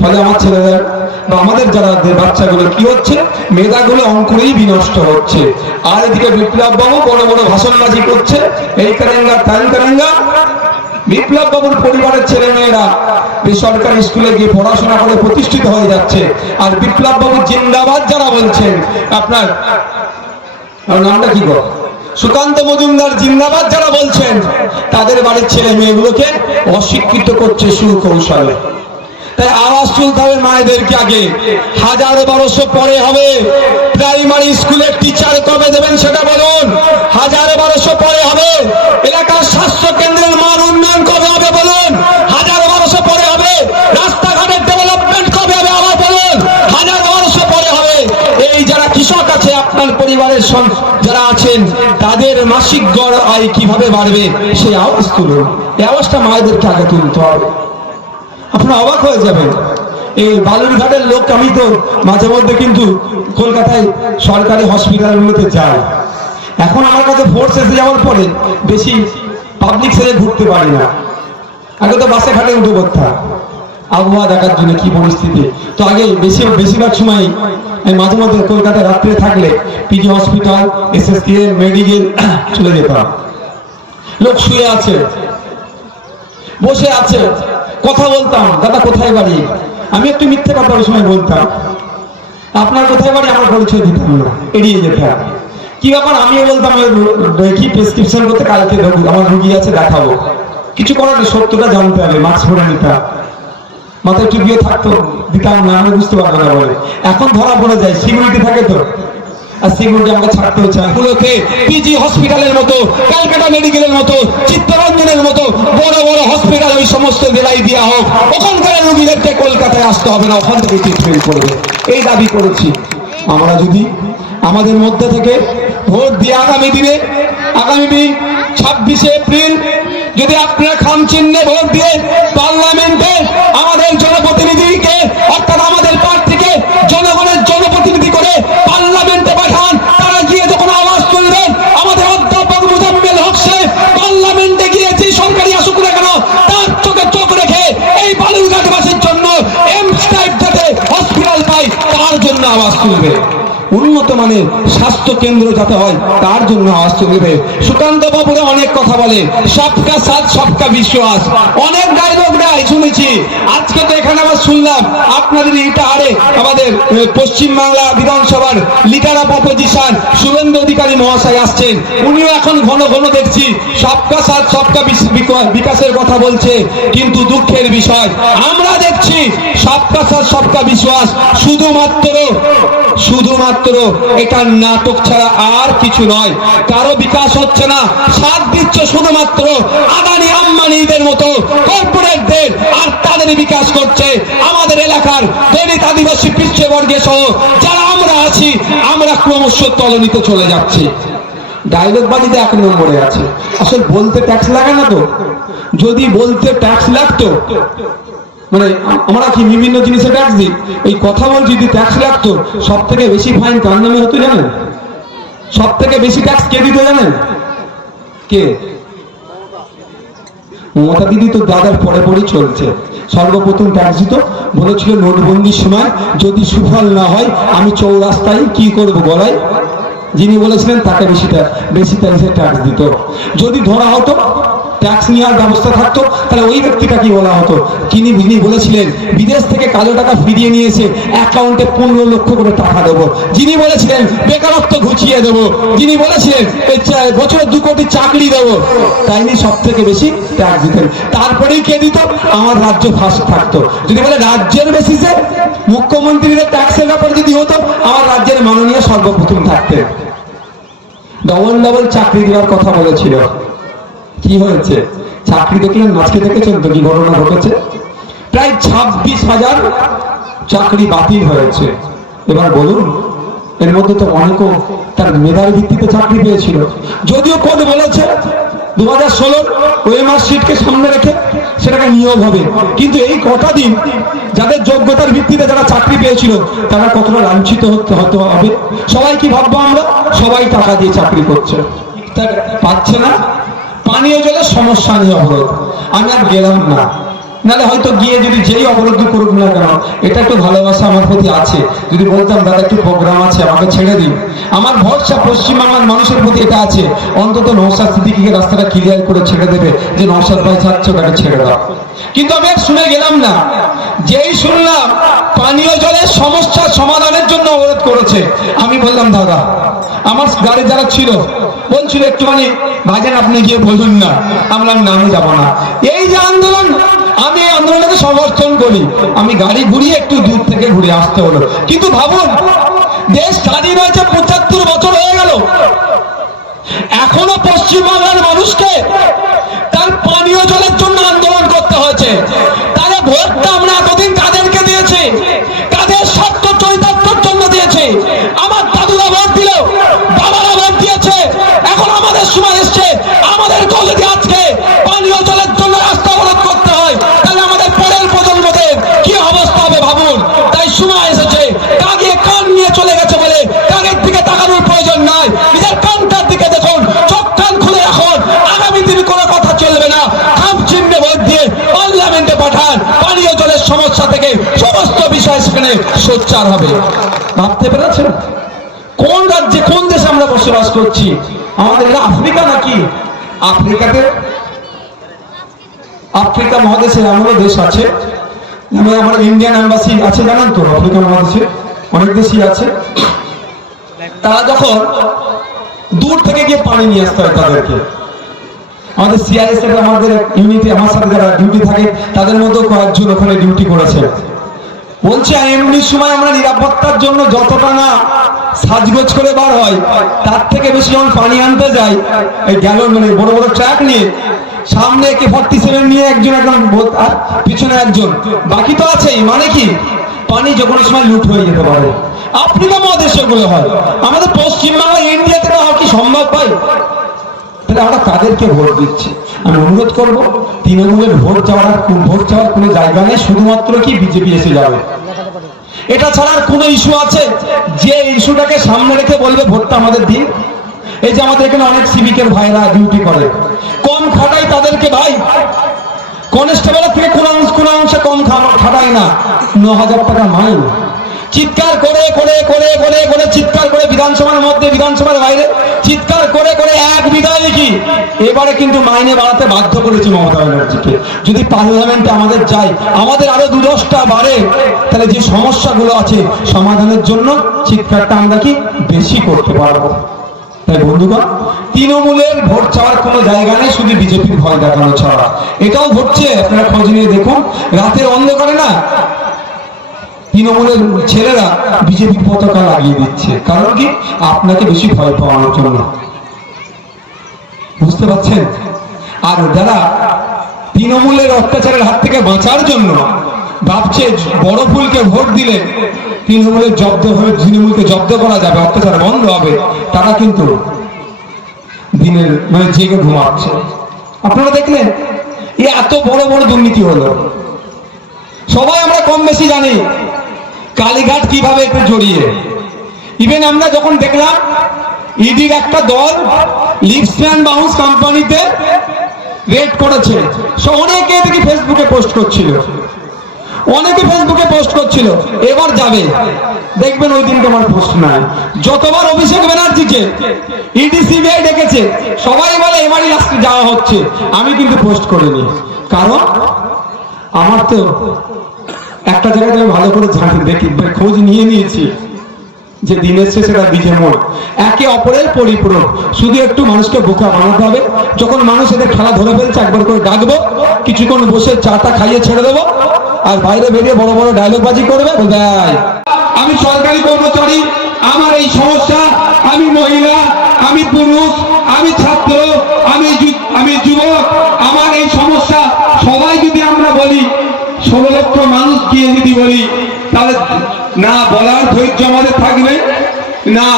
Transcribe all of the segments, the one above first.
ফলে আমার ছেলেদের বা আমাদের যারা বাচ্চাগুলো কি হচ্ছে, মেধাগুলো অঙ্কুরেই বিনষ্ট হচ্ছে। আর এদিকে বিপ্লব বাবু বড় বড় ভাষণবাজি করছে, এই কারেঙ্গা তান কারেঙ্গা। বিপ্লব বাবুর পরিবারের ছেলে মেয়েরা বেসরকারি স্কুলে গিয়ে পড়াশোনা করে প্রতিষ্ঠিত হয়ে যাচ্ছে। আর বিপ্লব বাবু জিন্দাবাদ যারা বলছেন, আপনার নামটা কি গো, সুকান্ত মজুমদার জিন্দাবাদ যারা বলছেন, তাদের বাড়ির ছেলে মেয়েগুলোকে অশিক্ষিত করছে সুকৌশলে। তাই আওয়াজ তুলতে হবে মায়েদেরকে আগে। 1000-1200 পরে হবে। প্রাইমারি স্কুলের টিচার কবে দেবেন সেটা বলুন। 1000-1200 পরে হবে। এলাকার স্বাস্থ্য কেন্দ্রের মান উন্নয়ন কবে হবে বলুন। 1000-1200 পরে হবে। রাস্তাঘাটের ডেভেলপমেন্ট কবে হবে আবার বলুন। 1000-1200 পরে হবে। এই যারা কৃষক আছে, আপনার পরিবারের যারা আছেন, তাদের মাসিক গড় আয় কিভাবে বাড়বে সেই আওয়াজ তুলুন। এই আওয়াজটা মায়েদেরকে আগে তুলতে হবে। আপনারা অবাক হয়ে যাবেন। এই বালুরঘাটের লোক, আমি তো মাঝে মধ্যে কিন্তু কলকাতায় সরকারি হসপিটালগুলোতে যাই। এখন আমার কাছে ফোর্স এসে যাওয়ার পরে বেশি পাবলিক সেরে ঘুরতে পারি না। আগে তো বাসে ঘাটে উঠে পড়তাম আবহাওয়া দেখার জন্য কি পরিস্থিতি। তো আগে বেশিরভাগ সময় আমি মাঝে মধ্যে কলকাতায় রাত্রে থাকলে পিজি হসপিটাল, SSKM, মেডিকেল চলে যেতাম। লোক শুয়ে আছে, বসে আছে, কথা বলতাম, দাদা কোথায় বাড়ি। আমি একটু মিথ্যে কথা ওই সময় বলতাম, আপনার কোথায় বাড়ি আমার পরিচয় দিতাম না, এড়িয়ে যেতাম। কি ব্যাপার, আমিও বলতাম কি প্রেসক্রিপশন করতে কালকে আমার রুগী আছে দেখাবো। কিছু করার নেই, সত্যটা জানতে হবে। মাস্ক পরে নিতাম, মাথায় টুপিও থাকতো, দিতাম না, আমি বুঝতে পারবো না বলে। এখন ধরা পড়ে যায়, সিকিউরিটি থাকে তো, আর সিকিউরিটি আমাকে ছাড়তে হচ্ছে। এগুলোকে পিজি হসপিটালের মতো, ক্যালকাটা মেডিকেলের মতো, চিত্তরঞ্জনের মতো বড় বড় হসপিটাল ওই সমস্ত জেলায় দেওয়া হোক। ওখানকার রোগীদেরকে কলকাতায় আসতে হবে না, ওখান থেকে ট্রিটমেন্ট করবে, এই দাবি করেছি। আমরা যদি আমাদের মধ্যে থেকে ভোট দিয়ে আগামী 26শে এপ্রিল যদি আপনারা খাম চিহ্নে ভোট দিয়ে পার্লামেন্টে আমাদের জনপ্রতিনিধিকে, অর্থাৎ আমাদের প্রার্থীকে জনগণের জনপ্রতিনিধি করে পার্লামেন্টে পাঠান, তারা গিয়ে যখন আওয়াজ তুলবেন, আমাদের অধ্যাপক মোজাম্মেল হক সাহেব পার্লামেন্টে গিয়েছি, সরকারি আসুক না কেন তার চোখে চোখ রেখে এই বালুরঘাটবাসীর জন্য এমস টাইপ যাতে হসপিটাল পাই তার জন্য আওয়াজ তুলবে। উন্নত মানের স্বাস্থ্য কেন্দ্র যাতে হয় তার জন্য আওয়াজ তুলবে। সুকান্ত বাবুরা অনেক কথা বলে, সবকা সাথ সবকা বিশ্বাস, অনেক ডায়লগ দেয় শুনেছি। আজকে তো এখানে আবার শুনলাম আপনাদের ইটাহারে আমাদের পশ্চিম বাংলা বিধানসভার leader of opposition Suvendu Adhikari মহাশয় আসছেন। উনিও এখন ঘন ঘন দেখছি সবকা সাথ সবকা বিকাশের কথা বলছে, কিন্তু দুঃখের বিষয় আমরা দেখছি সবকা সাথ সবকা বিশ্বাস শুধুমাত্র এটা নাটক ছাড়া আর কিছু নয়। কারো বিকাশ হচ্ছে না, সাথ দিচ্ছে শুধুমাত্র আদানি আম্বানিদের মতো কর্পোরেটদের, আর তাদের বিকাশ করছে আমাদের এলাকার দলিত আদিবাসী পিছিয়ে সহ যারা আমরা আছি, আমরা ক্রমশ তলানিতে চলে যাচ্ছি। ডায়লগ বাজিতে 1 নম্বরে আছে। আসলে বলতে ট্যাক্স লাগে না তো, যদি বলতে ট্যাক্স লাগতো, মানে আমরা কি বিভিন্ন জিনিসে ট্যাক্স দিই, এই কথা বল যদি ট্যাক্স লাগতো, সব থেকে বেশি ফাইন কার নামে হতো জানেন? সব থেকে বেশি ট্যাক্স কে দিত জানেন? কে? মমতা দিদি তো দাদার পরে পরেই চলছে। সর্বপ্রথম ট্যাক্স দিত, বলেছিল নোটবন্দির সময় যদি সুফল না হয় আমি চৌরাস্তায় কি করব গলায়, যিনি বলেছিলেন তাকে বেশি ট্যাক্স দিত। যদি ধরা হতো, ট্যাক্স নেওয়ার ব্যবস্থা থাকতো, তাহলে ওই ব্যক্তিটা কি বলা হতো, যিনি বলেছিলেন বিদেশ থেকে কালো টাকা ফিরিয়ে নিয়েছে, অ্যাকাউন্টে 15 লক্ষ করে টাকা দেবো, যিনি বলেছিলেন বেকারত্ব ঘুচিয়ে দেবো, যিনি বলেছিলেন বছরে 2 কোটি চাকরি দেবো, তাইনি সব থেকে বেশি ট্যাক্স দিতেন। তারপরেই কে দিত? আমার রাজ্য ফার্স্ট থাকতো। যদি বলে রাজ্যের বেসিসে মুখ্যমন্ত্রীদের ট্যাক্সের ব্যাপারে যদি হতো, আমার রাজ্যের মাননীয় সর্বপ্রথম থাকতেন। ডবল চাকরি দেওয়ার কথা বলেছিল, কি হয়েছে? চাকরি দেখলেন, আজকে দেখেছেন তো কি ঘটনা ঘটেছে? প্রায় 26,000 চাকরি বাতিল হয়েছে। এবার বলুন, এর মধ্যে তো অনেকও তার মেধার ভিত্তিতে চাকরি পেয়েছিল। যদিও কোর্ট বলেছে 2016 ওএমআর শিটকে সামনে রেখে সেটাকে নিয়োগ হবে, কিন্তু এই কটা দিন যাদের যোগ্যতার ভিত্তিতে যারা চাকরি পেয়েছিল তারা কতটা লাঞ্ছিত হতে হবে। সবাই কি ভাববো আমরা? সবাই টাকা দিয়ে চাকরি করছে, পাচ্ছে না। পানীয় জলের সমস্যা নিয়ে অবরোধ, আমি আর গেলাম না। নাহলে হয়তো গিয়ে যদি যেই অবরোধ করুক না কেন, এটা একটু ভালোবাসা আমার প্রতি আছে, যদি বলতাম দাদা একটু প্রোগ্রাম আছে আমাকে ছেড়ে দিন, আমার ভরসা পশ্চিমবাংলার মানুষের প্রতি এটা আছে, অন্তত নওশাদ সিদ্দিকীকে রাস্তাটা ক্লিয়ার করে ছেড়ে দেবে, যে নওশাদ ভাই যাচ্ছে তাকে ছেড়ে দাও। কিন্তু আমি আর শুনে গেলাম না, যেই শুনলাম পানীয় জলের সমস্যার সমাধানের জন্য অবরোধ করেছে, আমি বললাম দাদা, আমার গাড়ি যারা ছিল বলছিল একটুখানি ভাইজান আপনি গিয়ে বলুন না, আমরা নামে যাব না। এই যে আন্দোলন, আমি এই আন্দোলনকে সমর্থন করি, আমি গাড়ি ঘুরিয়ে একটু দূর থেকে ঘুরে আসতে হলো। কিন্তু ভাবুন, দেশ স্বাধীন হয়েছে ৭৫ বছর হয়ে গেল, এখনো পশ্চিমবাংলার মানুষকে তার পানীয় জলের জন্য আন্দোলন করতে হয়েছে। তাহলে ভোটটা আমরা এতদিন কাদেরকে দিয়েছি? কাদের স্বার্থ চরিতার্থের জন্য দিয়েছি? আমার দাদুরা ভোট দিল, বাবারা ভোট দিয়েছে, এখন আমাদের সময় এসছে, আমাদের যদি আজকে পানীয় জলের জন্য রাস্তা অবরোধ করতে হয়, তাহলে আমাদের পরের প্রজন্মদের কি অবস্থা হবে ভাবুন। তাই সময় এসেছে, কাকে কান নিয়ে চলে গেছে বলে কাকের দিকে তাকানোর প্রয়োজন নাই, নিজের কানটার দিকে দেখুন, চোখ কান খুলে রাখুন, আগামী দিন কোনো কথা চলবে না, খাম চিহ্নে ভোট দিয়ে পার্লামেন্টে পাঠান, পানীয় জলের সমস্যা থেকে সমস্ত বিষয় সেখানে সোচ্চার হবে। ভাবতে পেরেছেন কোন রাজ্যে কোন দেশে আমরা বসবাস করছি? আমাদের এটা আফ্রিকা নাকি? আফ্রিকাতে, আফ্রিকা মহাদেশের এমনও দেশ আছে, আমার ইন্ডিয়ান এম্বাসি আছে জানেন তো, আফ্রিকা মহাদেশে অনেক দেশই আছে, তারা যখন দূর থেকে গিয়ে পানি নিয়ে আসতে হয় তাদেরকে, আমাদের সিআইএসএফ আমাদের ইউনিটি, আমার সাথে যারা ডিউটি থাকে তাদের মধ্যেও কয়েকজন ওখানে ডিউটি করেছে, বলছে এমনি সময় আমরা নিরাপত্তার জন্য যতটা না সাজগোজ করে বার হয়, তার থেকে বেশি যখন পানি আনতে যাই, এই গ্যালন মানে বড় বড় ট্রাক নিয়ে, সামনে AK-47 নিয়ে একজন আর পিছনে একজন, বাকি তো আছেই, মানে কি পানি যে কোনো সময় লুট হয়ে যেতে পারে। আফ্রিকা মহাদেশে গুলো হয়, আমাদের পশ্চিমবাংলা ইন্ডিয়াতে না হওয়া কি সম্ভব হয়? তাহলে আমরা তাদেরকে ভোট দিচ্ছি। আমি অনুরোধ করব, তৃণমূলের ভোট চাওয়ার কোনো জায়গা নেই, শুধুমাত্র কি বিজেপি এসে যাবে, এটা ছাড়া আর কোনো ইস্যু আছে যে ইস্যুটাকে সামনে রেখে বলবে ভোটটা আমাদের দিন? এই যে আমাদের এখানে অনেক সিভিকের ভাইরা ডিউটি করে, কম খাটাই তাদেরকে ভাই, কনস্টেবলের থেকে কোন অংশে কম খাটাই না, ৯,০০০ টাকা মাইন, চিৎকার করে করে করে করে করে চিৎকার করে বিধানসভার মধ্যে বিধানসভার বাইরে চিৎকার করে করে এক বিদায় লিখি। এবারে কিন্তু মাইনে বাড়াতে বাধ্য করেছি মমতা ব্যানার্জিকে। যদি পার্লামেন্টে আমাদের যাই, আমাদের আরো ২-১০টা বাড়ে, তাহলে যে সমস্যাগুলো আছে সমাধানের জন্য চিৎকারটা আমরা কি বেশি করতে পারবো। তাই বন্ধুগণ, তৃণমূলের ভোট চাওয়ার কোনো জায়গা নেই, শুধু বিজেপির ভয় দেখানো ছাড়া। এটাও ঘটছে, আপনারা খোঁজ নিয়ে দেখুন, রাতের অন্ধকারে না তৃণমূলের ছেলেরা বিজেপির পতাকা লাগিয়ে দিচ্ছে, কারণ কি আপনাকে বেশি ভয় পাওয়ানোর জন্য, বুঝতে পারছেন? আর যারা তৃণমূলের অত্যাচারের হাত থেকে বাঁচার জন্য ভাবছে বড় ফুলকে ভোট দিলে তৃণমূলকে জব্দ করা যাবে, অত্যাচার বন্ধ হবে, তারা কিন্তু দিনের মানে জেগে ঘুমাচ্ছে। আপনারা দেখলেন এত বড় বড় দুর্নীতি হলো, সবাই আমরা কম বেশি জানি কালীঘাট কিভাবে একটু জড়িয়ে। ইভেন আমরা যখন দেখলাম ইডির একটা দল লিপস্যান বাউন্স কোম্পানিতে রেড করেছে, অনেকে দেখি ফেসবুকে পোস্ট করছিল, এবার যাবে দেখবেন ওই দিনকে আমার পোস্ট নাই। যতবার অভিষেক ব্যানার্জিকে ইডি সিবিআই ডেকেছে, সবাই বলে এবারই লাস্টে যাওয়া হচ্ছে, আমি কিন্তু পোস্ট করিনি, কারণ আমার তো একটা জায়গায় আমি ভালো করে দেখি খোঁজ নিয়েছি যে দিনের শেষে বিজে মোড় একে অপরের পরিপূরক, শুধু একটু মানুষকে বোকা বানাতে হবে। যখন মানুষ এদের খেলা ধরে ফেলছে একবার করে ডাকবো, কিছুক্ষণ বসে চাটা খাইয়ে ছেড়ে দেবো, আর বাইরে বেরিয়ে বড় বড় ডায়লগ বাজি করবে, ভাই আমি সরকারি কর্মচারী, আমার এই সমস্যা, আমি মহিলা, আমি পুরুষ, আমি ছাত্র, আমি যুবক, আমার এই সমস্যা, সবাই যদি আমরা বলি, ১৬ লক্ষ মানুষ গিয়ে যদি বলি, তাহলে না বলার ধৈর্য আমাদের থাকবে, না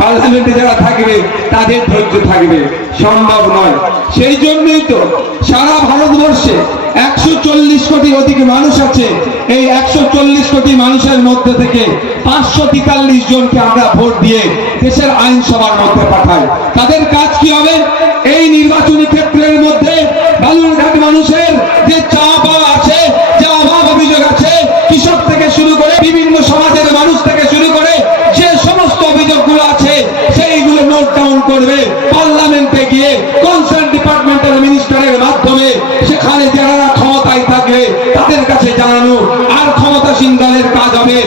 পার্লামেন্টে যারা থাকবে তাদের ধৈর্য থাকবে, সম্ভব নয়। সেই জন্যই তো সারা ভারতবর্ষে ১৪০ কোটি অধিক মানুষ আছে, এই ১৪০ কোটি মানুষের মধ্যে থেকে ৫৪৩ জনকে আমরা ভোট দিয়ে দেশের আইনসভার মধ্যে পাঠাই। তাদের কাজ কি হবে? এই নির্বাচনী ক্ষেত্রের মধ্যে বালুরঘাট মানুষের যে চাওয়া পাওয়া আছে করবে পার্লামেন্টে গিয়ে কনসার্ন ডিপার্টমেন্টাল মিনিস্টারের মাধ্যমে, সেখানে যারা ক্ষমতায় থাকবে তাদের কাছে জানানো, আর ক্ষমতাসীন দলের কাজ হবে